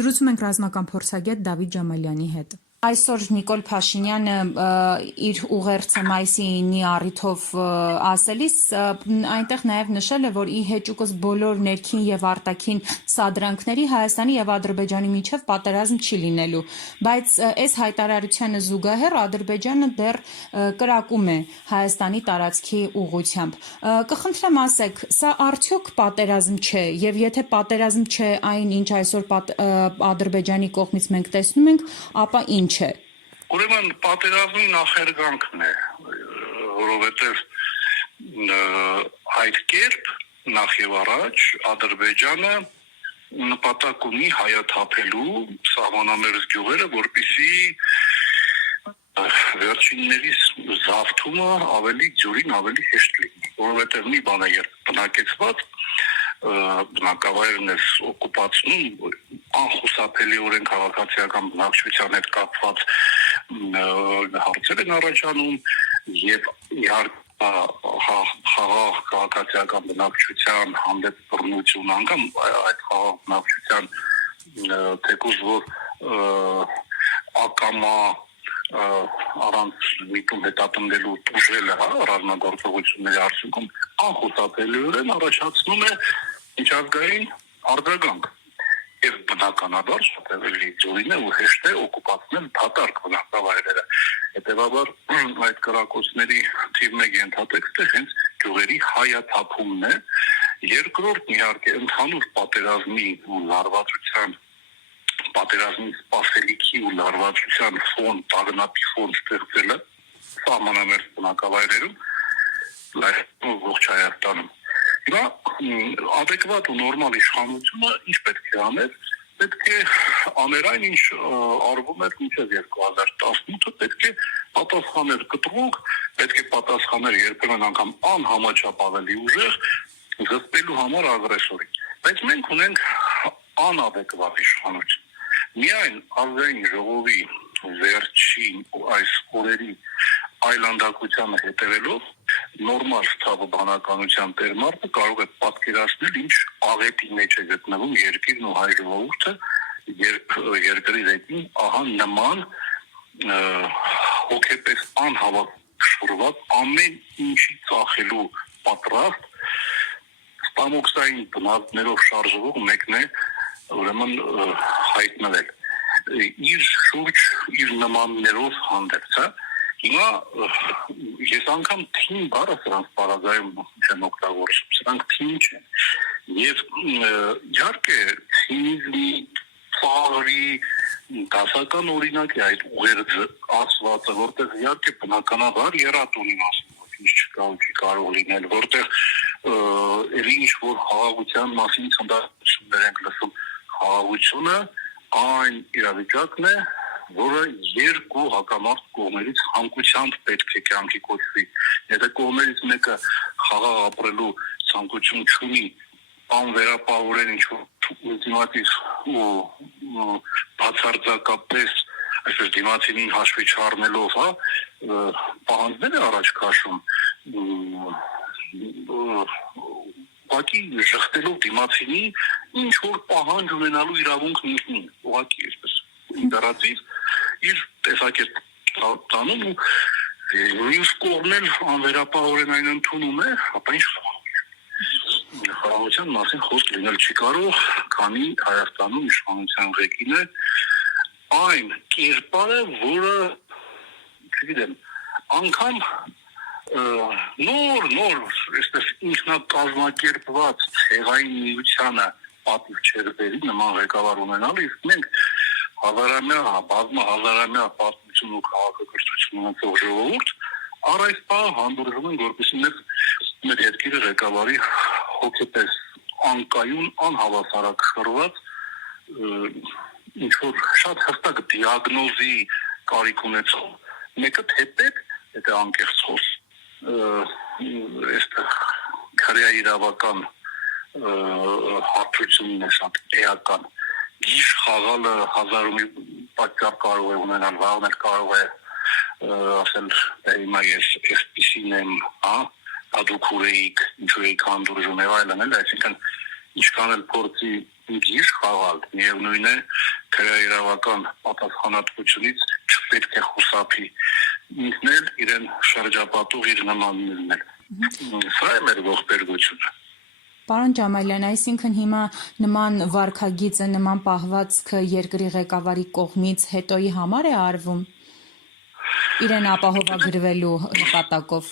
Զրուցում ենք ռազմական փորձագետ Դավիթ Ջամալյանի հետ։ Այսօր Նիկոլ Փաշինյանը իր ուղերձը մայիսի 9-ի առիթով ասելիս այնտեղ նաև նշել է, որ ի հեճուկս բոլոր ներքին եւ արտաքին սադրանքների Հայաստանի եւ Ադրբեջանի միջև պատերազմ չի լինելու, բայց այս հայտարարությանը զուգահեռ Ադրբեջանը դեռ կրակում է Հայաստանի տարածքի ուղղությամբ։ Կխնդրեմ ասեք, սա արդյոք պատերազմ չէ, եւ եթե պատերազմ չէ այն, ինչ այսօր Ադրբեջանի կողմից մենք տեսնում ենք, ապա ինչ է։ Ուրեմն պատերազմի նախերգանքն է, որովհետև այդ կերպ նախ եւ առաջ Ադրբեջանը նպատակ ունի հայաթափելու սահմանամերձ գյուղերը, որպեսզի վերջիններիս զավթումը ձյուրին ավելի հեշտ լինի, որովհետև մի բան է, երբ բնակեցված բնակավայրն է օկուպացնում, անխուսափելիորեն քաղաքացիական բնակչության հետ կապված հարցեր են առաջանում եւ իհարկե խաղաղ քաղաքացիական բնակչության հանդեպ բռնություն անգամ այդ խաղաղ բնակչության թեկուզ որ ակամա առանց միտում հետապնդելու տուժելը ռազմագործողությունների արդյունքում անխուսափելիորեն առաջացնում է միջազգային արձագանք եւ բնականաբար շատերի ձորին է ու հեշտ է օկուպացնել դատարկ բնակավայրերը հետեւաբար այդ կրակոցների թիվ 1 ենթատեքստը հենց գյուղերի հայաթափումն է երկրորդ իհարկե ընդհանուր պատերազմի ու լարվածության պատերազմի սպասելիքի ու լարվածության ֆոն, տագնապի ֆոն ստեղծելը սահմանամերձ բնակավայրերում, ողջ Հայաստանում։ Հիմա adekvat ու նորմալ իշխանությունը ինչ պետք է աներ, պետք է աներ այն, ինչ արվում էր մինչև 2018-ը, պետք է պատասխաներ կտրուկ, պետք է պատասխաներ երբեմն անգամ անհամաչափ ավելի ուժեղ զսպելու համար ագրեսորին։ Բայց մենք ունենք անadekvat իշխանություն։ Միայն ազգային ժողովի վերջին այս օրերի այլանդակությանը հետևելով նորմալ ստավը բանականության տերմարտը կարող է պատկերացնել ինչ աղետի մեջ է գտնվում երկիրն ու հայ ժողովուրդը, երբ երկրի դեպին ահա նման հոգեպես անհավաքշռված ամեն ինչի ծախելու պատրաստ ստամոքսային բնազդներով շարժվող մեկն է ուրեմն հայտնվել իր շուրջ իր նմաններով հանդերձ հիմա ես անգամ թիմ բառը սրանց պարագայում չեմ օգտագործում սրանք թիմ չեն եւ իհարկե թիմիզմի ծաղրի դասական օրինակ է այդ ուղերձը ասվածը որտեղ իհարկե բնականաբար եռատունի մասին ինչ չկա ու չի կարող լինել որտեղ ինչ որ խաղաղության մասին ցնդություններ ենք լսում խաղաղությունը այն իրավիճակն է, որը երկու հակամարտ կողմերից հանգուցյալ պետք է կյանքի կոչվի։ Եթե կողմերից մեկը խաղաղ ապրելու ցանկություն չունի, անվերապահորեն ինչ-որ ուլտիմատիվ ու բացարձակապես այսպես դիմացինին հաշվի չառնելով, պահանջներ է առաջ քաշում, ուղղակի ժխտելով դիմացինի ինչ որ պահանջ ունենալու իրավունք ունի, ուղղակի այսպես իմպերատիվ իր տեսակետ տանում ու մյուս կողմն էլ անվերապահորեն այն ընդունում է, ապա ինչ խաղաղության մասին խոսք լինել չի կարող, քանի Հայաստանում իշխանության ղեկին է այն կերպարը, որը չգիտեմ, անգամ նոր այսպես ինքնակազմակերպված ցեղային միությանը պատիվ չեր բերի նման ղեկավար ունենալը, իսկ մենք բազմահազարամյա պատմություն ու քաղաքակրթություն ունեցող ժողովուրդ առ այս պահ հանդուրժում են որպեսզի մեր երկիրը ղեկավարի հոգեպես անկայուն, անհավասարակշռված ինչ որ շատ հստակ դիագնոզի կարիք ունեցող մեկը թեպետ, եթե անկեղծ խոս այստեղ քրեա իրավական հարթությունն է շատ էական գիշ խաղալը հազարումի պատճառ կարող է ունենալ, վաղն էլ կարող է ասել, հիմա ես այսպիսին եմ, դուք ուրեիք, ինչու եք հանդուրժում եւ այլն, այսինքն ինչքան էլ փորձի գիր խաղալ, միևնույն է քրեաիրավական պատասխանատվությունից չպետք է խուսափի, ինքն էլ իրեն շրջապատող իր նմաններն էլ։ Սա է մեր ողբերգությունը։ Պարոն Ջամալյան, այսինքն հիմա նման վարքագիծը, նման պահվածքը երկրի ղեկավարի կողմից հետոյի համար է արվում իրեն ապահովագրվելու նպատակով։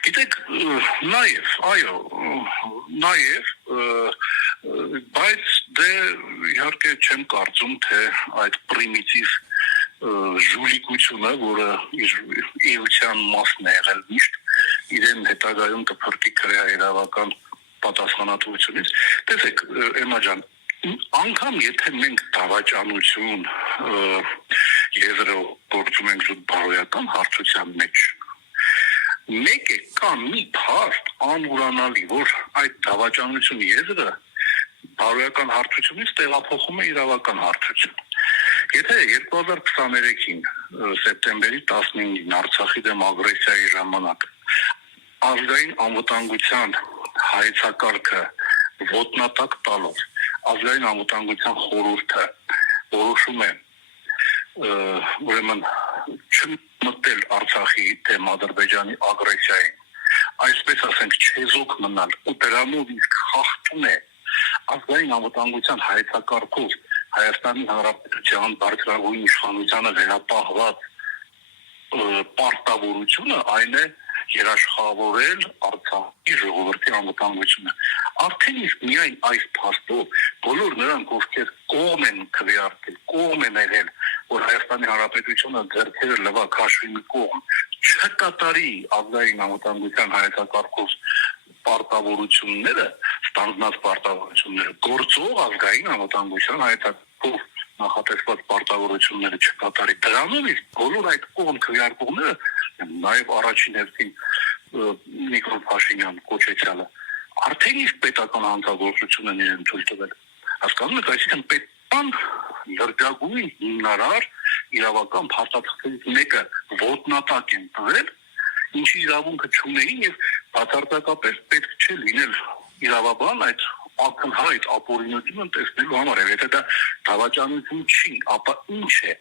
Գիտեք, նաև, բայց դե իհարկե չեմ կարծում, թե այդ պրիմիտիվ ժուլիկությունը, որը իր էության մասն է եղել միշտ, իրեն հետագայում կփրկի քրեաիրավական պատասխանատվությունից։ Տեսեք, Էմմա ջան, անգամ եթե մենք դավաճանություն եզրով գործում ենք զուտ բարոյական հարցության մեջ, մեկ է կա մի փաստ անուրանալի, որ այդ դավաճանություն եզրը բարոյական հարցությունից տեղափոխում է իրավական հարցություն։ Եթե 2023-ին սեպտեմբերի 15-ին Արցախի դեմ ագրեսիայի ժամանակ ազգային անվտանգության հայեցակարգը ոտնատակ տալով ազգային անվտանգության խորհուրդը որոշում է ուրեմն չմտնել Արցախի դեմ Ադրբեջանի ագրեսիային, այսպես ասենք չեզոք մնալ ու դրանով իսկ խախտում է ազգային անվտանգության հայեցակարգով Հայաստանի Հանրապետության բարձրագույն իշխանությանը վերապահված պարտավորությունը, այն է երաշխավորել Արցախի ժողովրդի անվտանգությունը։ Արդեն իսկ միայն այս փաստով բոլոր նրանք, ովքեր կողմ են քվեարկել, կողմ են եղել, որ Հայաստանի Հանրապետությունը ձեռքերը լվակ հաշվի մի կողմ չկատարի ազգային անվտանգության հայեցակարգով պարտավորությունները, ստանձնած պարտավորությունները, գործող ազգային անվտանգության հայեցակարգով նախատեսված պարտավորությունները չկատարի։ Դրանով իսկ բոլոր այդ կողմ քվեարկողները, նաև առաջին հերթին Նիկոլ Փաշինյան կոչեցյալը, արդեն իսկ պետական հանցագործություն են իրեն թույլ տվել։ Հասկանում եք, այսինքն պետական լրջագույն հիմնարար իրավական փաստաթղթերից մեկը ոտնատակ են տվել, ինչի իրավունքը չունեին եւ բացարձակապես պետք չէ լինել իրավաբան այդ ակնհայտ ապօրինությունը տեսնելու համար, եւ եթե դա դավաճանություն չի, ապա ինչ է։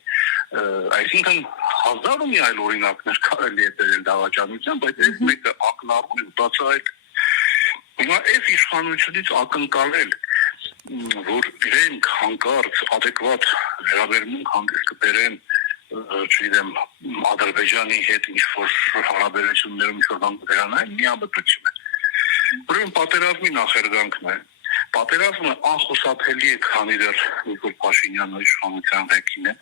Այսինքն հազար ու մի այլ օրինակներ կարելի է բերել դավաճանության, բայց այս մեկը ակնառու է բացահայտ։ Հիմա այս իշխանությունից ակնկալել, որ իրենք հանկարծ adekvat վերաբերմունք հանդես կբերեն, չգիտեմ, Ադրբեջանի հետ ինչ-որ հարաբերություններում ինչ-որ բան կվերանային, միամտություն է։ Ուրեմն պատերազմի նախերգանքն է։ Պատերազմը անխուսափելի է, քանի դեռ Նիկոլ Փաշինյանը իշխանության ղեկին է։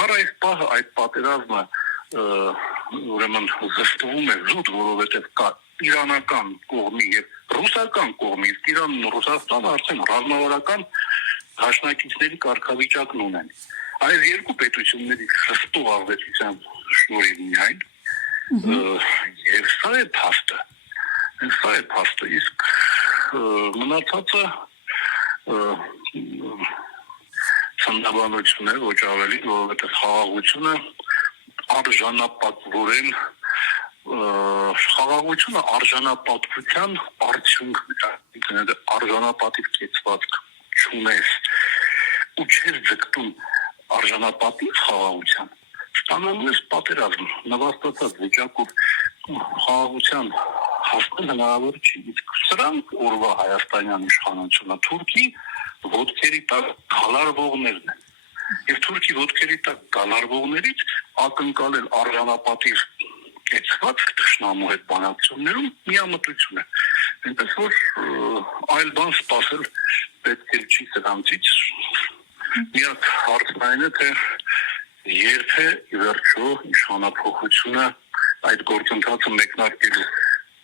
Առ այս պահը այդ պատերազմը ուրեմն զսպվում է զուտ, որովհետև կա իրանական կողմի եւ ռուսական կողմի, Իրանն ու Ռուսաստանը արդեն ռազմավարական հաշնակիցների կարգավիճակն ունեն։ Այս երկու պետությունների խստով ազդեցության շնորհիվ միայն եւ սա է փաստը, իսկ մնացածը ցնդաբանություն է, ոչ ավելի, որովհետև խաղաղությունը արժանապատվորեն խաղաղությունը արժանապատվության արդյունքն է, արժանապատիվ կեցվածք չունես ու չես ձգտում արժանապատիվ խաղաղության, ստանալու ես պատերազմ, նվաստացած վիճակով խաղաղության հասնել հնարավոր չի, իսկ սրանք օրվա հայաստանյան իշխանությունը Թուրքի ոտքերի տակ գալարվողներն են, եւ Թուրքի ոտքերի տակ գալարվողներից ակնկալել արժանապատիվ կեցված թշնամու հետ բանակցություններում միամտություն է, այնպես որ այլ բան սպասել պետք է չի սրանցից, միակ հարցն այն է, թե երբ է ի վերջո իշխանափոխությունը այդ գործընթացը մեկնարկելու։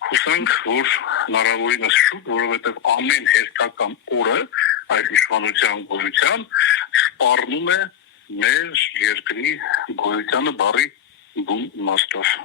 Հուսանք, որ հնարավորինս շուտ, որովհետև ամեն հերթական օրը այս իշխանության գոյության սպառնում է մեր երկրի գոյությանը բառի բուն իմաստով։